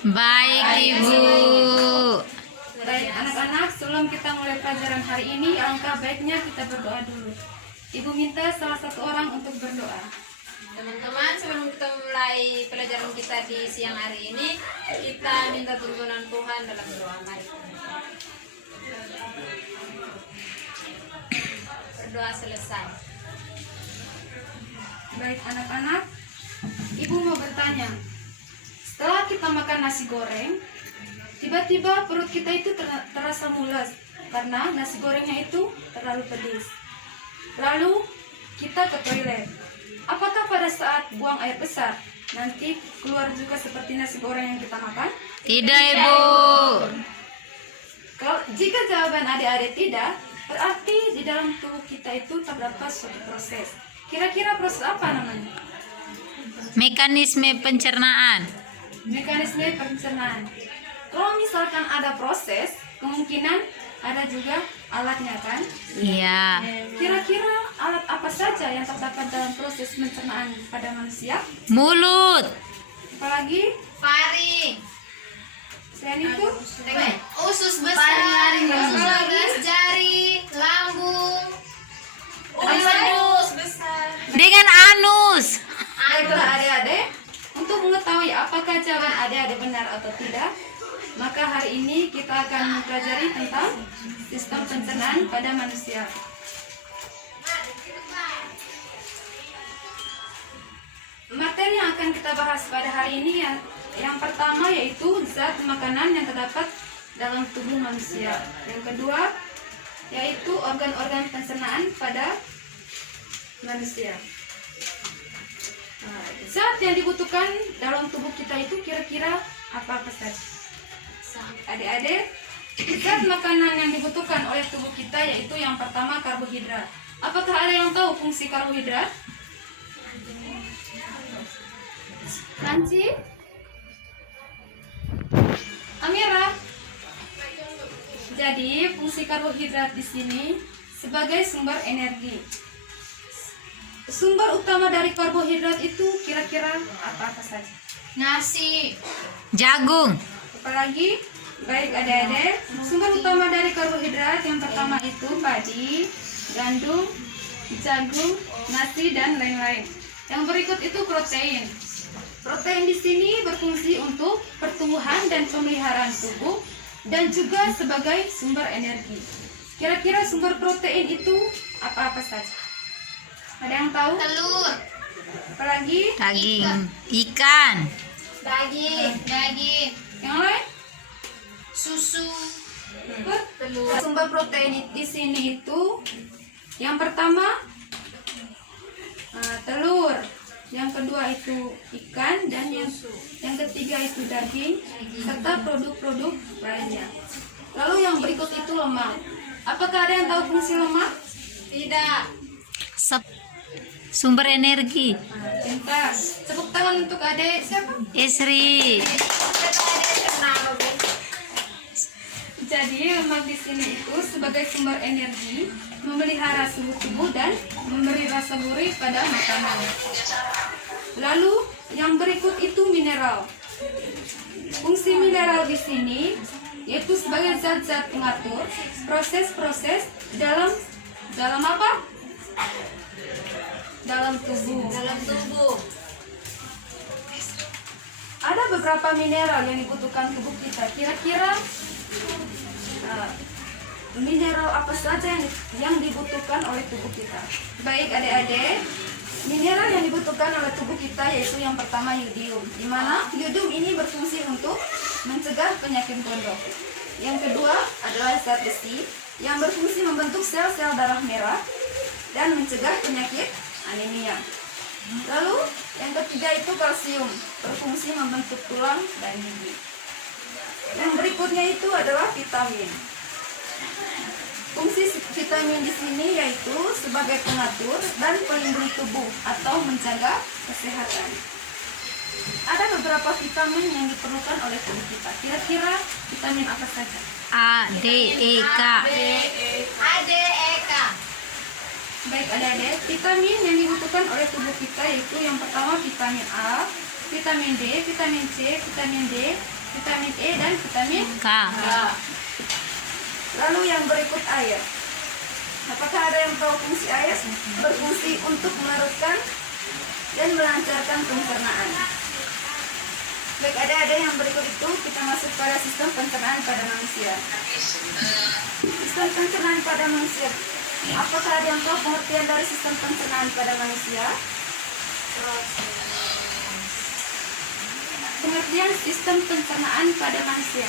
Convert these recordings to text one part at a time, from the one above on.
Baik, Ibu. Baik anak-anak, sebelum kita mulai pelajaran hari ini, alangkah baiknya kita berdoa dulu. Ibu minta salah satu orang untuk berdoa. Teman-teman, sebelum kita mulai pelajaran kita di siang hari ini, kita minta tuntunan Tuhan dalam doa. Mari berdoa selesai. Baik anak-anak, Ibu mau bertanya. Setelah kita makan nasi goreng, tiba-tiba perut kita itu terasa mules karena nasi gorengnya itu terlalu pedas. Lalu kita ke toilet. Apakah pada saat buang air besar nanti keluar juga seperti nasi goreng yang kita makan? Tidak, Ibu. Jika jawaban adik-adik tidak, berarti di dalam tubuh kita itu terdapat suatu proses. Kira-kira proses apa namanya? Mekanisme pencernaan. Mekanisme pencernaan. Kalau misalkan ada proses, kemungkinan ada juga alatnya kan? Iya. Kira-kira alat apa saja yang terdapat dalam proses pencernaan pada manusia? Mulut. Apalagi Faring, selain itu? usus besar, usus legas jari, lambung, usus besar. Dengan anus. Baiklah adik-adik, untuk mengetahui apakah jawaban adik-adik benar atau tidak, maka hari ini kita akan mempelajari tentang sistem pencernaan pada manusia. Materi yang akan kita bahas pada hari ini yang pertama yaitu zat makanan yang terdapat dalam tubuh manusia. Yang kedua yaitu organ-organ pencernaan pada manusia. Nah, zat yang dibutuhkan dalam tubuh kita itu kira-kira apa saja? Adik-adik, zat makanan yang dibutuhkan oleh tubuh kita yaitu yang pertama karbohidrat. Apakah ada yang tahu fungsi karbohidrat? Nanci? Amira? Jadi fungsi karbohidrat di sini sebagai sumber energi. Sumber utama dari karbohidrat itu kira-kira apa saja? Nasi, Jagung. Apalagi? Baik adik-adik, sumber utama dari karbohidrat yang pertama itu padi, gandum, jagung, nasi dan lain-lain. Yang berikut itu protein. Protein di sini berfungsi untuk pertumbuhan dan pemeliharaan tubuh dan juga sebagai sumber energi. Kira-kira sumber protein itu apa saja? Ada yang tahu? telur, Apalagi? Daging. Ikan. daging, Yang lain? susu, Telur. Sumber protein di sini itu yang pertama telur, yang kedua itu ikan, dan yang ketiga itu daging serta produk-produk lainnya. Lalu yang berikut itu lemak. Apakah ada yang tahu fungsi lemak? tidak, Sumber energi. Pintar. Tepuk tangan untuk adik siapa? Esri. Jadi lemak di sini itu sebagai sumber energi, memelihara suhu tubuh dan memberi rasa gurih pada makanan. Lalu yang berikut itu mineral. Fungsi mineral di sini yaitu sebagai zat-zat pengatur proses-proses dalam apa? Dalam tubuh. Ada beberapa mineral yang dibutuhkan tubuh kita. Kira-kira mineral apa saja yang dibutuhkan oleh tubuh kita? Baik adik-adik, mineral yang dibutuhkan oleh tubuh kita yaitu yang pertama yodium, di mana yodium ini berfungsi untuk mencegah penyakit gondok. Yang kedua adalah zat besi yang berfungsi membentuk sel-sel darah merah dan mencegah penyakit anemia. Lalu yang ketiga itu kalsium, berfungsi membentuk tulang dan gigi. Yang berikutnya itu adalah vitamin. Fungsi vitamin di sini yaitu sebagai pengatur dan pelindung tubuh atau menjaga kesehatan. Ada beberapa vitamin yang diperlukan oleh tubuh kita. Kira-kira vitamin apa saja? A, D, E, K. ADEK, Baik adik-adik, vitamin yang dibutuhkan oleh tubuh kita yaitu yang pertama vitamin A, vitamin D, vitamin C, vitamin D, vitamin E dan vitamin K. K. Lalu yang berikut air. Apakah ada yang tahu fungsi air? Berfungsi untuk melarutkan dan melancarkan pencernaan. Baik, ada yang berikut itu kita masuk pada sistem pencernaan pada manusia. Sistem pencernaan pada manusia. Apakah ada yang tahu pengertian dari sistem pencernaan pada manusia? Pengertian sistem pencernaan pada manusia.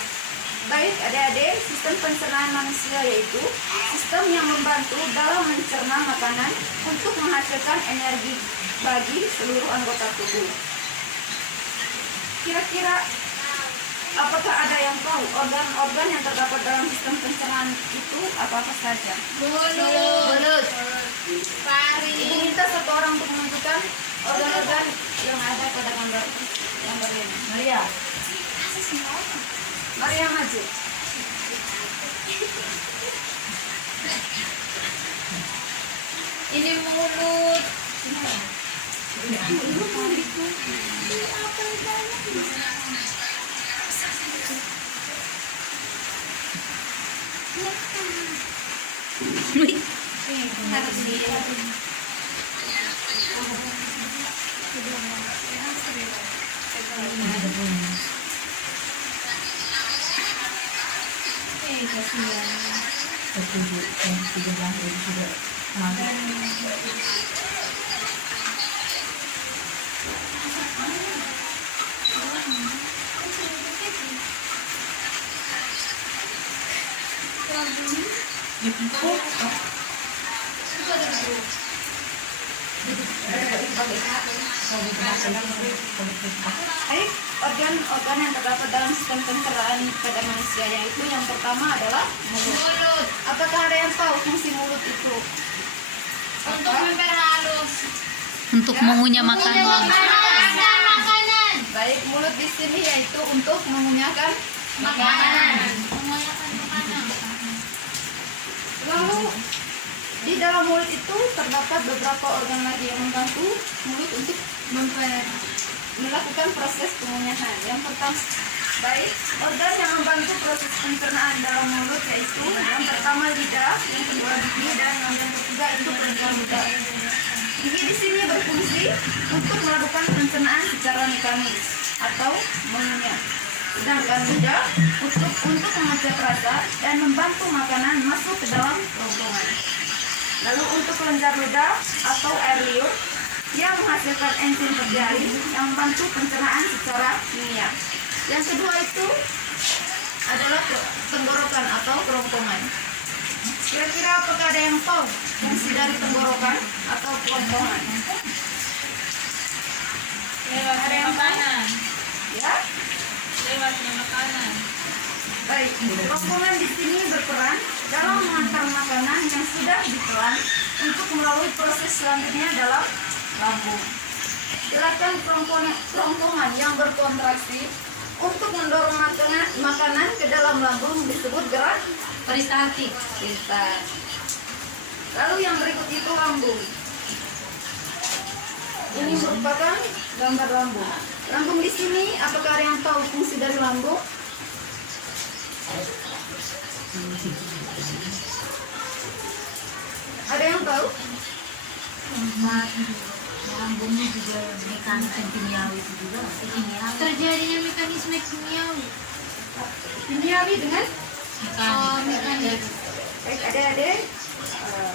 Baik, adik-adik, sistem pencernaan manusia yaitu sistem yang membantu dalam mencerna makanan untuk menghasilkan energi bagi seluruh anggota tubuh. Kira-kira apakah ada yang tahu organ-organ yang terdapat dalam sistem pencernaan itu apa-apa saja? Mulut. Pari. Ibu minta satu orang untuk menunjukkan organ-organ yang ada pada gambar ini. Maria maju. Ini mulut. Wih. Harus dilihat. Baik, organ-organ yang terdapat dalam sistem pencernaan pada manusia yaitu yang pertama adalah Mulut. apakah ada yang tahu fungsi mulut itu? Untuk memperhalus Untuk mengunyah makanan. makanan. Baik, mulut di sini yaitu untuk mengunyahkan Makanan. Lalu di dalam mulut itu terdapat beberapa organ lagi yang membantu mulut untuk melakukan proses pengunyahan. Yang pertama, baik, organ yang membantu proses pencernaan dalam mulut yaitu yang pertama lidah, yang kedua gigi, dan yang ketiga itu peredaran lidah. Gigi di sini berfungsi untuk melakukan pencernaan secara mekanis atau mengunyah. Sedangkan lidah untuk mengecek rasa dan membantu makanan masuk ke dalam ronggongan. Lalu untuk kelenjar ludah atau air liur yang menghasilkan enzim terjadi yang membantu pencernaan secara kimia. Yang kedua itu adalah tenggorokan atau kerongkongan. Kira-kira apakah ada yang tahu fungsi dari tenggorokan atau kerongkongan? Ada yang tahu? Ya? Lewatnya makanan. Baik, kerongkongan di sini berperan dalam mengantar makanan yang sudah ditelan untuk melalui proses selanjutnya dalam lambung. Gerakan kerongkongan yang berkontraksi untuk mendorong makanan ke dalam lambung disebut gerak peristaltik. Lalu yang berikut itu lambung. Ini merupakan gambar lambung. Lambung di sini, apakah ada yang tahu fungsi dari lambung? Ada yang tahu? Lambungnya juga mekanisme kimiawi itu juga. Terjadinya mekanisme kimiawi. Kimiawi dengan Mekanik. baik, adik-adik,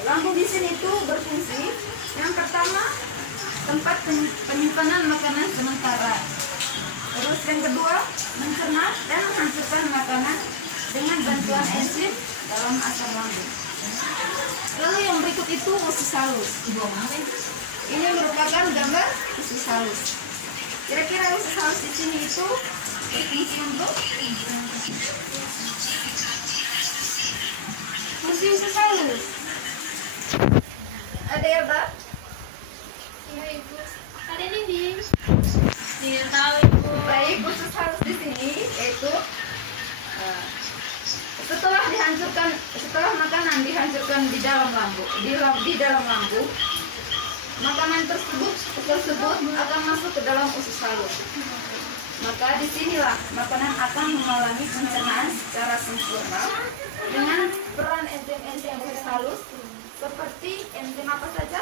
lambung di sini itu berfungsi. Yang pertama, tempat penyimpanan makanan sementara. Terus yang kedua, mencerna dan menghancurkan makanan dengan bantuan enzim dalam asam lambung. Lalu yang berikut itu usus halus. Ini merupakan gambar usus halus. Kira-kira usus halus di sini itu berfungsi untuk fungsi usus halus. Ada ya, Mbak? Iya, Ibu. Ada dinding. Tidak tahu, Ibu. Baik, usus halus di sini yaitu setelah makanan dihancurkan di dalam lambung, di dalam lambung, makanan tersebut akan masuk ke dalam usus halus. maka disinilah makanan akan mengalami pencernaan secara sempurna dengan peran enzim-enzim usus halus seperti enzim apa saja?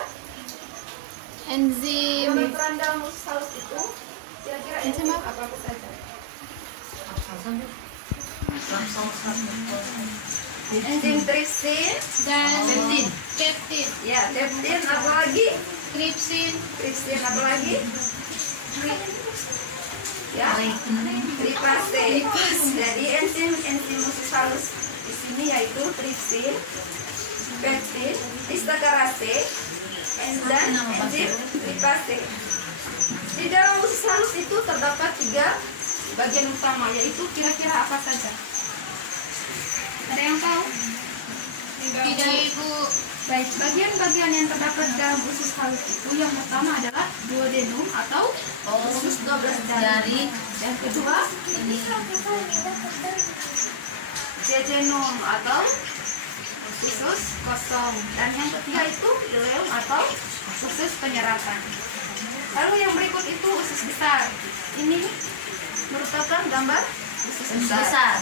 Enzim Yang berperan dalam usus halus itu kira-kira enzim apa saja? Enzim tripsin dan Peptin. peptid, ya, peptin, apa lagi? tripsin, Tripsin, apa lagi? Ya, lipase. Jadi enzim usus halus di sini yaitu tripsin, peptin, histakerase, dan enzim lipase. Di dalam usus halus itu terdapat 3 bagian utama, yaitu kira-kira apa saja? Ada yang tahu? tidak ibu. Baik, bagian-bagian yang terdapat dalam usus halus itu yang pertama adalah duodenum atau usus 12 jari. Yang kedua, jejunum atau usus kosong. Dan yang ketiga itu ileum atau usus penyerapan. Lalu yang berikut itu usus besar. Ini merupakan gambar usus besar.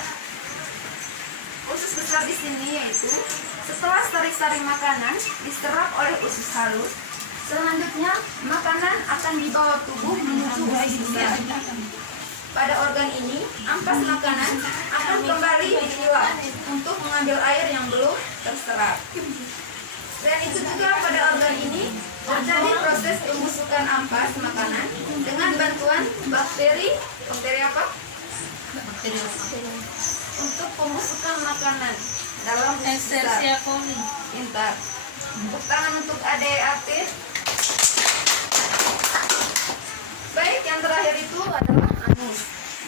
Usus besar di sini yaitu setelah sari-sari makanan diserap oleh usus halus, selanjutnya makanan akan dibawa tubuh menuju usus besar. Pada organ ini, ampas makanan akan kembali dipilah untuk mengambil air yang belum terserap. Selain itu juga pada organ ini terjadi proses pembusukan ampas makanan dengan bantuan bakteri apa? Untuk pembusukan makanan dalam usus besar. Escherichia coli. Pintar. Tepuk tangan untuk Ade Atin. Baik, yang terakhir itu adalah anus.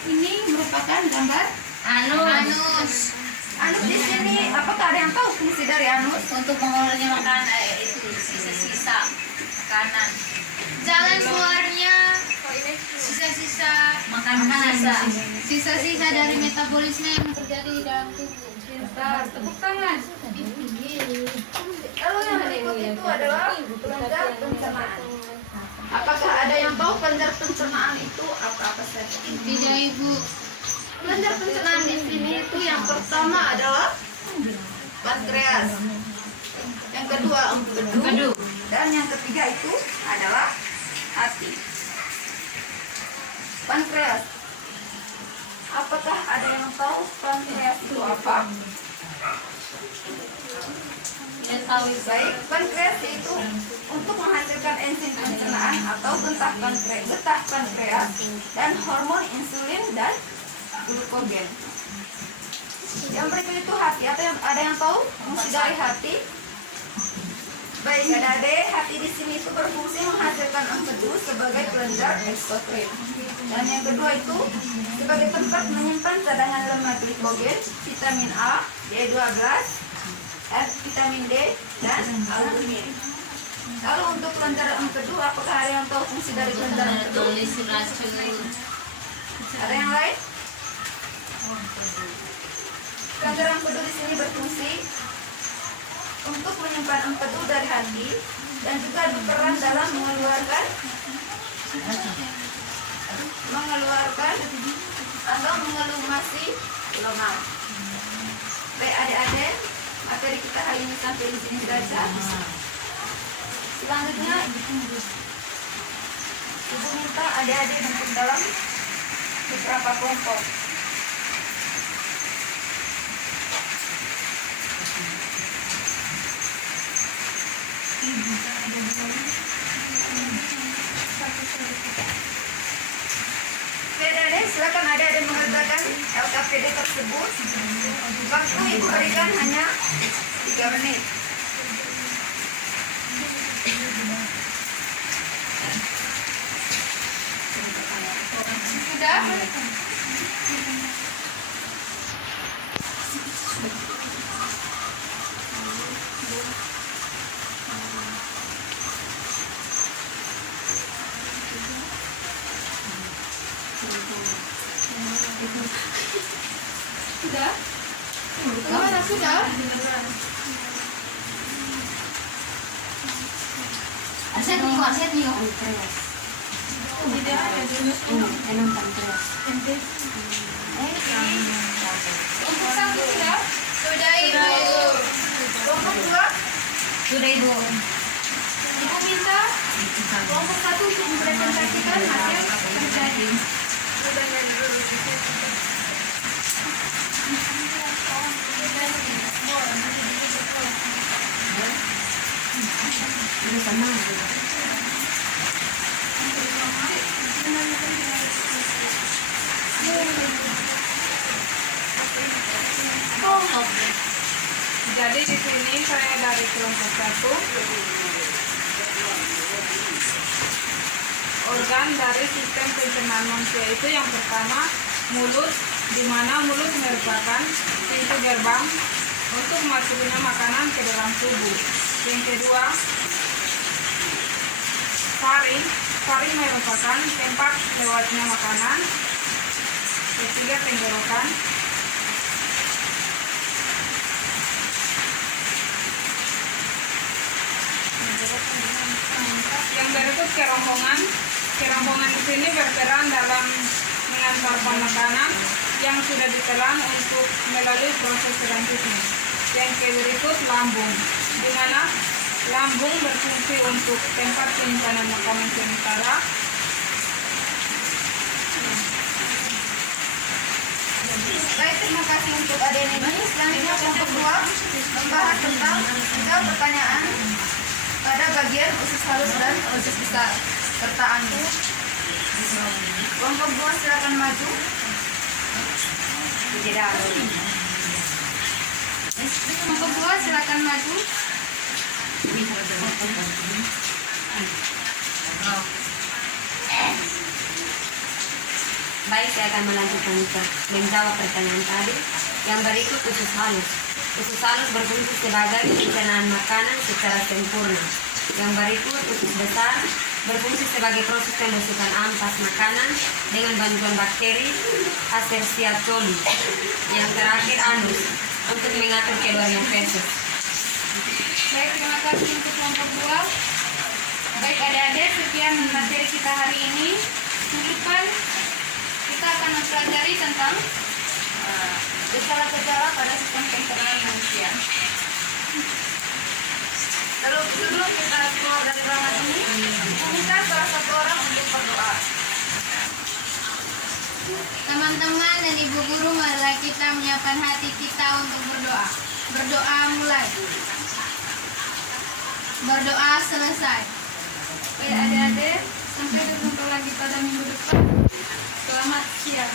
Ini merupakan gambar Anus. anus di sini. Apakah ada yang tahu fungsi dari anus? Untuk mengolahnya makanan itu sisa-sisa makanan. Jalan keluarnya sisa-sisa Makanan sisa-sisa dari metabolisme yang terjadi di dalam tubuh. Pintar. Tepuk tangan. Lalu yang berikut itu adalah kelenjar pencernaan. Apakah ada yang tahu kelenjar pencernaan itu apa-apa saja? Tidak ibu. Kelenjar pencernaan di sini itu yang pertama adalah pankreas, yang kedua empedu, dan yang ketiga itu adalah hati. Pankreas. Apakah ada yang tahu pankreas itu apa? Yang tahu Baik, pankreas itu untuk menghasilkan enzim pencernaan atau getah pankreas dan hormon insulin dan glukogen. Yang berikut itu hati. Ada yang tahu fungsi dari hati? Baik, adik-adik, hati di sini itu berfungsi menghasilkan empedu sebagai kelenjar ekskretif. Dan yang kedua itu sebagai tempat menyimpan cadangan lemak glikogen, vitamin A, B12, vitamin D, dan albumin. Lalu untuk kelenjar empedu, apakah ada yang tahu fungsi dari kelenjar empedu? tulis racun. Ada yang lain? Kelenjar empedu di sini berfungsi untuk menyimpan empedu dari hati dan juga berperan dalam mengeluarkan atau mengelumasi lemak. Baik adik-adik, materi kita hari ini sampai di sini saja. Selanjutnya, Ibu minta adik-adik bentuk dalam beberapa kelompok. Adik-adik, silakan adik-adik mengerjakan LKPD tersebut. Waktu ibu berikan hanya 3 menit. Sudah? Sudah? Gimana sudah? Aset nih. Tidak ada. Enam pantas. Untuk satu sudah? Sudah Ibu. Kelompok dua? Sudah Ibu. Ibu minta kelompok satu untuk mempresentasikan hasil terjadi. Ini sama. Jadi di sini saya dari kelompok 1. Organ dari sistem pencernaan manusia itu yang pertama mulut, di mana mulut merupakan pintu gerbang untuk masuknya makanan ke dalam tubuh. Yang kedua, faring. Faring merupakan tempat lewatnya makanan. Ketiga, tenggorokan. Yang berikut kerongkongan. Kerongkongan di sini berperan dalam mengantarkan makanan yang sudah ditelan untuk melalui proses selanjutnya. Yang berikut lambung, di mana lambung berfungsi untuk tempat penyimpanan makanan sementara. Baik, terima kasih untuk adik ini. Selanjutnya kelompok dua membahas tentang 3 pertanyaan pada bagian usus halus dan usus besar serta anus. Kelompok dua silakan maju. Kelompok dua silakan maju. Baik, saya akan melanjutkan menjawab pertanyaan tadi. Yang berikut usus halus. Usus halus berfungsi sebagai pencernaan makanan secara sempurna. Yang berikut usus besar berfungsi sebagai proses pembusukan ampas makanan dengan bantuan bakteri Escherichia coli. Yang terakhir anus untuk mengatur keluarnya feses. Baik, terima kasih untuk kelompok dua. Baik adik-adik, sekian materi kita hari ini. Minggu depan kita akan mempelajari tentang gejala-gejala pada sistem pencernaan manusia. Terus sebelum kita keluar dari ruangan ini, meminta salah satu orang untuk berdoa. Teman-teman dan ibu guru, marilah kita menyiapkan hati kita untuk berdoa. Berdoa mulai. Berdoa selesai. Baik adik-adik, sampai berjumpa lagi pada minggu depan. Selamat siang.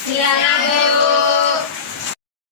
Siang Ibu.